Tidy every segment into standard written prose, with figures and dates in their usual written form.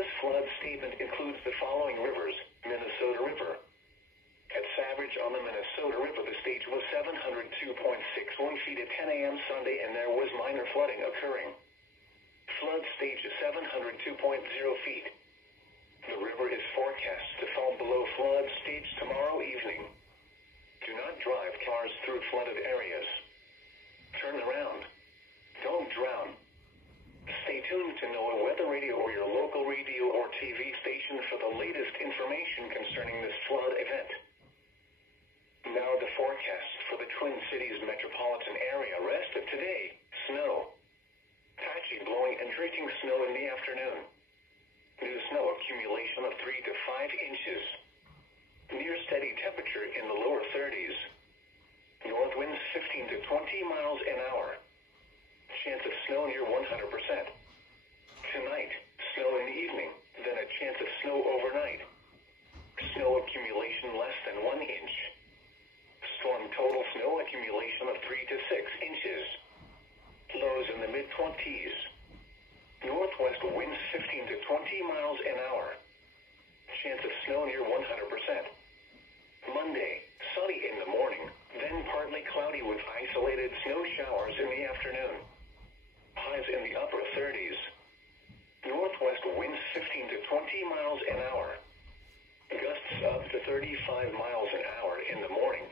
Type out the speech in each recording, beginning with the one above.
This flood statement includes the following rivers. Minnesota River. At Savage on the Minnesota River, the stage was 702.61 feet at 10 a.m. Sunday, and there was minor flooding occurring. Flood stage is 702.0 feet. The river is forecast to fall below flood stage tomorrow evening. Do not drive cars through flooded areas. Turn around. Don't drown. Stay tuned to NOAA Weather Radio or your local radio or TV station for the latest information concerning this flood event. Now the forecast for the Twin Cities metropolitan area. Rest of today, snow. Patchy blowing and drifting snow in the afternoon. New snow accumulation of 3 to 5 inches. Near steady temperature in the lower 30s. North winds 15 to 20 miles an hour. Chance of snow near 100%. Tonight, snow in the evening, then a chance of snow overnight. Snow accumulation less than 1 inch. Storm total snow accumulation of 3 to 6 inches. Lows in the mid-20s. Northwest winds 15 to 20 miles an hour. Chance of snow near 100%. Monday, sunny in the morning, then partly cloudy with isolated snow showers in the afternoon. Highs in the upper 30s. Northwest winds 15 to 20 miles an hour. Gusts up to 35 miles an hour in the morning.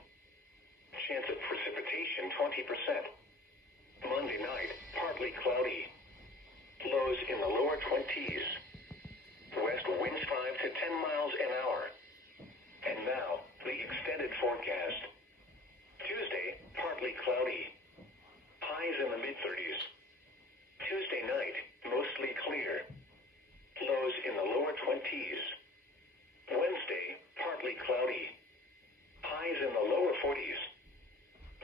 Chance of precipitation 20%. Monday night, partly cloudy. Lows in the lower 20s. West winds 5 to 10 miles an hour. And now, the extended forecast. Tuesday, partly cloudy. Highs in the mid-30s. Tuesday night, mostly clear. Lows in the lower 20s. Wednesday, partly cloudy. Highs in the lower 40s.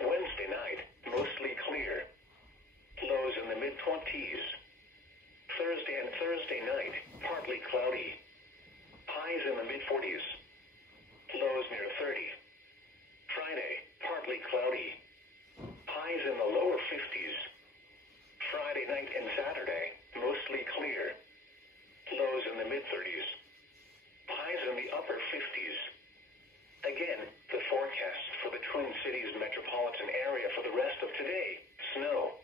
Wednesday night, mostly clear. Lows in the mid-20s. Thursday and Thursday night, partly cloudy. Highs in the mid-40s. Lows near 30. Friday, partly cloudy. Highs in the lower 50s. Friday night and Saturday, mostly clear. Lows in the mid-30s. Highs in the upper 50s. Again, the forecast for the Twin Cities metropolitan area for the rest of today, snow.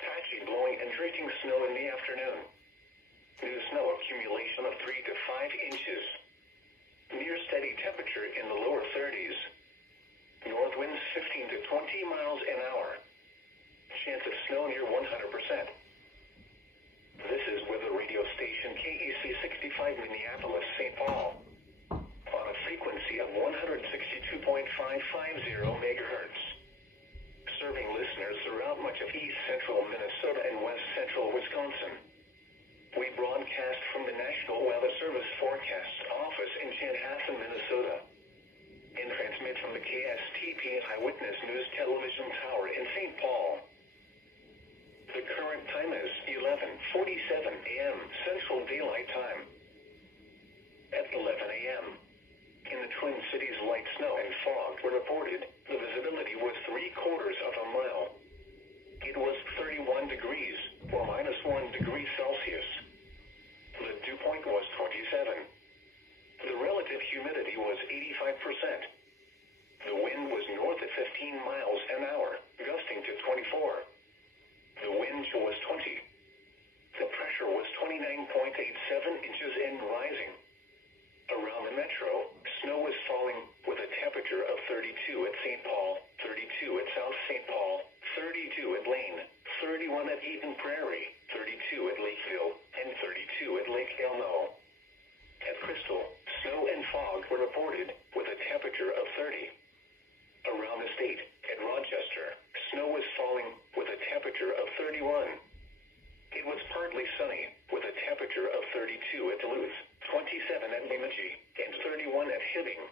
Patchy blowing and drifting snow in the afternoon. New snow accumulation of 3 to 5 inches. Near steady temperature in the lower 30s. North winds 15 to 20 miles an hour. Chance of snow near 100%. This is weather radio station KEC 65 Minneapolis, St. Paul. On a frequency of 162.550 megahertz. Serving listeners throughout much of east central Minnesota and west central Wisconsin. We broadcast from the National Weather Service Forecast Office in Chanhassen, Minnesota. And transmit from the KSTP Eyewitness News Television Tower in St. Paul. The current time is 11:47 a.m. Central Daylight Time. At 11 a.m. in the Twin Cities, light snow and fog were reported. The visibility was 3/4 of a mile. It was 31 degrees, or -1 degree Celsius. The dew point was 27. The relative humidity was 85%. The wind was north at 15 miles an hour, gusting to 24. The wind chill was 20. The pressure was 29.87 inches and rising. Around the metro, snow was falling with a temperature of 32 at St. Paul, 32 at South St. Paul, 32 at Lane, 31 at Eden Prairie, 32 at Lakeville, and 32 at Lake Elmo. At Crystal, snow and fog were reported with a temperature of 30. Around the state, at Rochester, snow was falling with a temperature of 31. It was partly sunny with a temperature of 32 at Duluth, 27 at Bemidji, and 31 at Hibbing.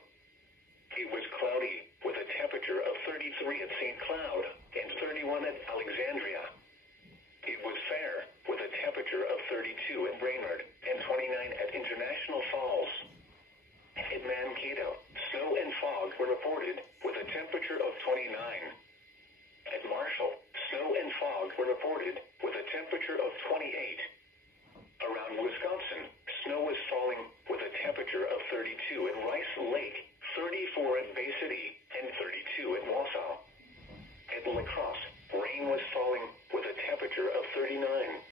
It was cloudy with a temperature of 33 at St. Cloud and 31 at Alexandria. It was fair with a temperature of 32 at Brainerd and 29 at International Falls. At Mankato, snow and fog were reported with a temperature of 29. At Marshall, snow and fog were reported with a temperature of 28. Around Wisconsin, Snow was falling with a temperature of 32 in Rice Lake, 34 in Bay City,